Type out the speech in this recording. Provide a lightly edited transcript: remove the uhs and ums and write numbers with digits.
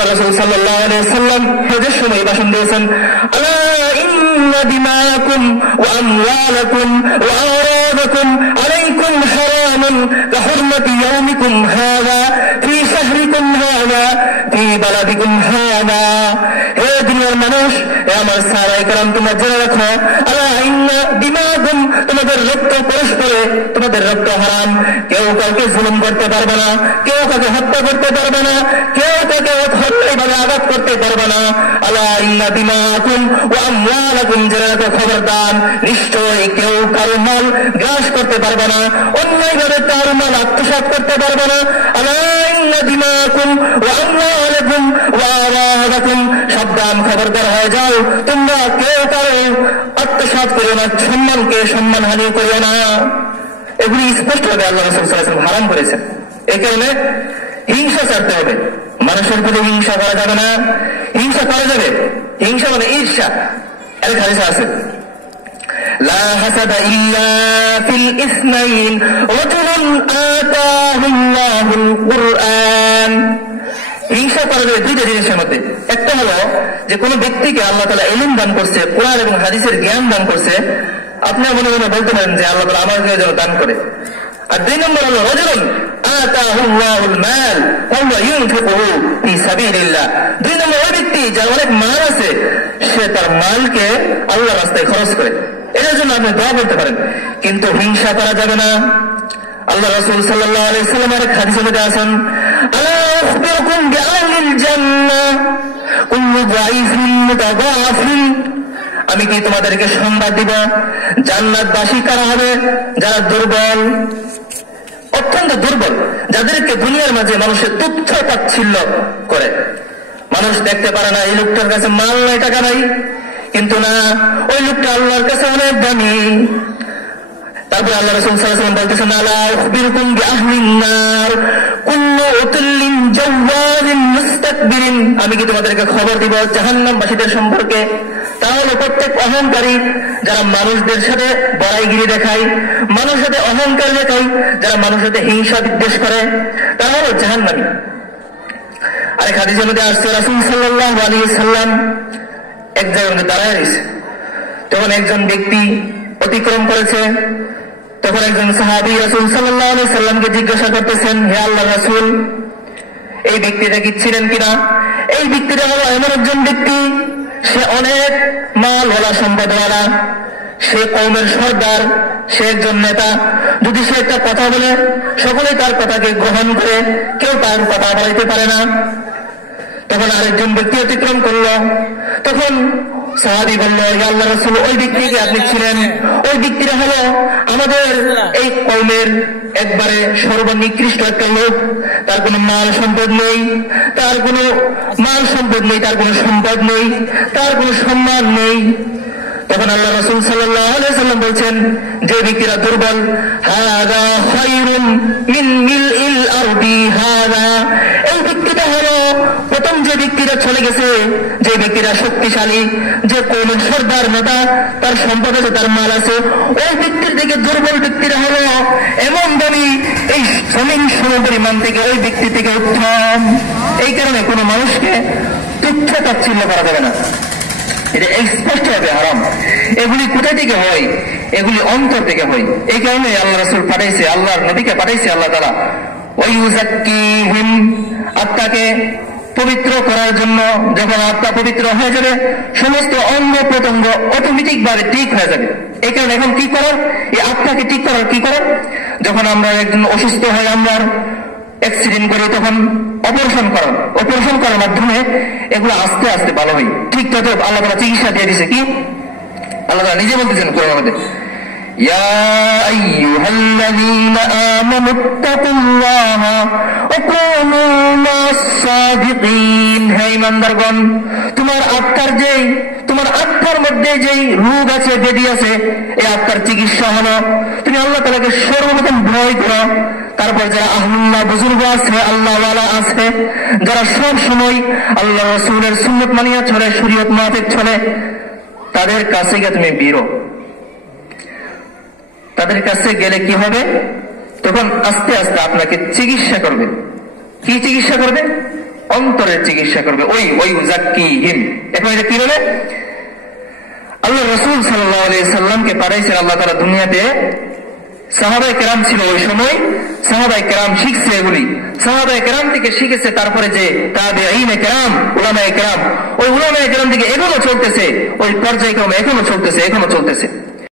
আল্লাহ রাসূল সাল্লাল্লাহু আলাইহি ওয়াসাল্লাম হজের সময় ভাষণ দিয়েছেন, আলা ইন্না দিমাকুম ওয়া আমওয়ালাকুম ওয়া আরাদাকুম আলাইকুম হারামুন কাহুরমাতি ইয়াউমিকুম হাযা ফি শাহরিকুম হাযা ফি বালাদিকুম হাযা। হে দুনিয়ার মানুষ, হে আমার সাহাবায়ে কেরাম, তোমরা জেনে রাখো, আলা ইন্না দিমাকুম, তোমাদের রক্ত পরস্পরে, তোমাদের রক্ত হারাম। কেউ কাউকে জুলুম করতে পারবে না, কেউ কাউকে হত্যা করতে পারবে না, কেউ কাউকে অন্যায়ভাবে আঘাত করতে পারবে না। আলা ইন্না দিমাকুম ওয়া আমওয়ালাকুম, জেনে রাখো, খবরদার, নিশ্চয়ই কেউ কারো মাল গ্রাস করতে পারবে না, অন্যায়ভাবে তার মাল আত্মসাৎ করতে পারবে না। আলা ইন্না দিমাকুম ওয়া আমওয়ালাকুম ওয়া আরাদাকুম, সাবধান, খবরদার হয়ে যাও, তোমরা কেউ কারো আত্মসাৎ করিও না, সম্মানকে সম্মানহানি করিও না। এগুলি স্পষ্টভাবে আল্লাহ রাসূল সাল্লাল্লাহু আলাইহি ওয়াসাল্লাম হারাম করেছেন। এই কারণে হিংসা ছাড়তে হবে, মানুষের প্রতি হিংসা করা যাবে না। হিংসা করা যাবে, হিংসা মানে ঈর্ষা। এক হাদিসে আছে, লা হাসাদা ইল্লা ফিল ইসনাইন রাজুলুন আতাহুল্লাহুল কুরআন। হিংসা করা যাবে দুইটা জিনিসের মধ্যে। একটা হলো যে কোনো ব্যক্তিকে আল্লাহ তাআলা ইলম দান করছে, কোরআন এবং হাদিসের জ্ঞান দান করছে, আপনার মনে মনে বলতে পারেন যে আল্লাহ তাআলা আমাকে যেন দান করে। আর দুই নম্বর হলো রাজুলুন আতাহুল্লাহুল মাল ওয়া ইউনফিকুহু ফি সাবিলিল্লাহ। দুই নম্বর ওই ব্যক্তি যার অনেক মাল আছে, সে তার মালকে আল্লাহর রাস্তায় খরচ করে। এর জন্য আপনি দোয়া করতে পারেন, কিন্তু হিংসা করা যাবে না। আল্লাহ রাসূল সাল্লাল্লাহু আলাইহি ওয়াসাল্লামের হাদিসে মধ্যে আছেন, আলা আখবিরুকুম বিআহলিল জান্নাহ কুল্লু যায়িফিন মুতাদাফিন, আমি কি তোমাদেরকে সংবাদ দিব জান্নাতবাসী কারা হবে? যারা দুর্বল, অত্যন্ত দুর্বল, যাদেরকে দুনিয়ার মাঝে মানুষের তুচ্ছ তাচ্ছিল্য করে। মানুষ দেখতে পারে না এই লোকটার কাছে মাল নাই, টাকা নাই, কিন্তু না, ওই লোকটা আল্লাহর কাছে অনেক দামি। তারপর আল্লাহ রাসূল সাল্লাল্লাহু আলাইহি ওয়াসাল্লাম বলতেছেন, আলা আখবিরুকুম বিআহলিন নার কুল্লু উতুল্লিন জাওয়ালিন মুস্তাকবিরিন, আমি কি তোমাদেরকে খবর দিব জাহান্নামবাসীদের সম্পর্কে? তাহলে প্রত্যেক অহংকারী, যারা মানুষদের সাথে বড়াইগিরি দেখায়, মানুষের সাথে অহংকার দেখায়, যারা মানুষের সাথে হিংসা বিদ্বেষ করে, তারা হলো জাহান্নামী। আরেক হাদিসের মধ্যে আসছে, রাসূল সাল্লাল্লাহু আলাইহি ওয়াসাল্লাম এক জায়গায় মধ্যে দাঁড়ায় রয়েছে, তখন একজন ব্যক্তি অতিক্রম করেছে। তখন একজন সাহাবী রাসূল সাল্লাল্লাহু আলাইহি ওয়াসাল্লামকে জিজ্ঞাসা করতেছেন, হে আল্লাহর রাসূল, এই ব্যক্তিটা কি ছিলেন কিনা? এই ব্যক্তিটা হলো এমন একজন ব্যক্তি, সে অনেক মালওয়ালা, সম্পদওয়ালা, সে কওমের সর্দার, সে একজন নেতা। যদি সে একটা কথা বলে, সকলেই তার কথাকে গ্রহণ করে, কেউ তার কথা বলাইতে পারে না। তখন আরেকজন ব্যক্তি অতিক্রম করলো। তখন সাহাবী বলল, হে আল্লাহর রাসূল, ওই ব্যক্তিকে আপনি ছিলেন? ওই ব্যক্তিরা হলো আমাদের এই কওমের একবারে সর্বনিকৃষ্ট একটা লোক, তার কোনো মাল সম্পদ নেই, তার কোনো মাল সম্পদ নেই, তার কোনো সম্পদ নেই, তার কোনো সম্মান নেই। তখন আল্লাহ রাসূল সাল্লাল্লাহু আলাইহি ওয়াসাল্লাম বলছেন, যে ব্যক্তিরা দুর্বল, হাযা খায়রুম মিন মিলইল আরদি হাযা, এই ব্যক্তিটা হলো প্রথম যে ব্যক্তিরা চলে গেছে, যে ব্যক্তিরা শক্তিশালী, যে কওমের সর্দার নেতা, তার সম্পদ আছে, তার মাল আছে, ওই ব্যক্তির থেকে দুর্বল ব্যক্তিরা হলো এমন দামি, এই জমিন সমপরিমাণ থেকে ওই ব্যক্তি থেকে উত্তম। এই কারণে কোনো মানুষকে তুচ্ছ তাচ্ছিল্য করা যাবে না, এটা স্পষ্ট হবে হারাম। এগুলি কোথা থেকে হয়? এগুলি অন্তর থেকে হয়। এই কারণে আল্লাহ রাসূল পাঠাইছে, আল্লাহর নবীকে পাঠাইছে আল্লাহ তাআলা, ওয়ায়ুযাক্কিহিম, আত্মাকে পবিত্র করার জন্য। যখন আত্মা পবিত্র হয়ে যাবে, সমস্ত অঙ্গ প্রত্যঙ্গ অটোমেটিক ভাবে ঠিক হয়ে যাবে। এই কারণে এখন কি করার, এই আত্মাকে ঠিক করার কি করার? যখন আমরা একজন অসুস্থ হয়, আমরা অ্যাক্সিডেন্ট করি, তখন অপারেশন করার মাধ্যমে এগুলো আস্তে আস্তে ভালো হয়। ঠিক তত আল্লাহ তাআলা চিকিৎসা দিয়ে দিছে। কি আল্লাহ তাআলা নিজে বলতেছেন কোরআনের মধ্যে, ইয়া আইয়ুহাল্লাযীনা আমানুত্তাকুল্লাহা ওয়া কুনু মাস-সাদিকিন, হে ঈমানদারগণ, তোমার আত্মার মধ্যে যেই রোগ আছে, ব্যাধি আছে, এই আত্মার চিকিৎসা হলো তুমি আল্লাহ তাআলাকে সর্বপ্রথম ভয় করো। তারপর যারা আহলুল্লাহ, বুজুর্গ আছে, আল্লাহওয়ালা আছে, যারা সব সময় আল্লাহ রাসূলের সুন্নাত মানিয়া চলে, শরীয়ত মাফিক চলে, তাদের কাছে গিয়ে তুমি বেরো। তাদের কাছে গেলে কি হবে? তখন আস্তে আস্তে আপনাকে চিকিৎসা করবে। কি চিকিৎসা করবে? অন্তরের চিকিৎসা করবে। ওই জাক্কিহিম। এখন এটা কি বলে? আল্লাহ রাসূল সাল্লাল্লাহু আলাইহি সাল্লামকে পাঠাইছেন আল্লাহ তাআলা দুনিয়াতে। সাহাবায়ে কেরাম ছিল ওই সময়, সাহাবায়ে কেরাম শিখছে এগুলি, সাহাবায়ে কেরাম থেকে শিখেছে। তারপরে যে তাবেঈনে কেরাম, উলামায়ে কেরাম, ওই উলামায়ে কেরাম থেকে এখনো চলতেছে, ওই পর্যায়ক্রমে এখনো চলতেছে।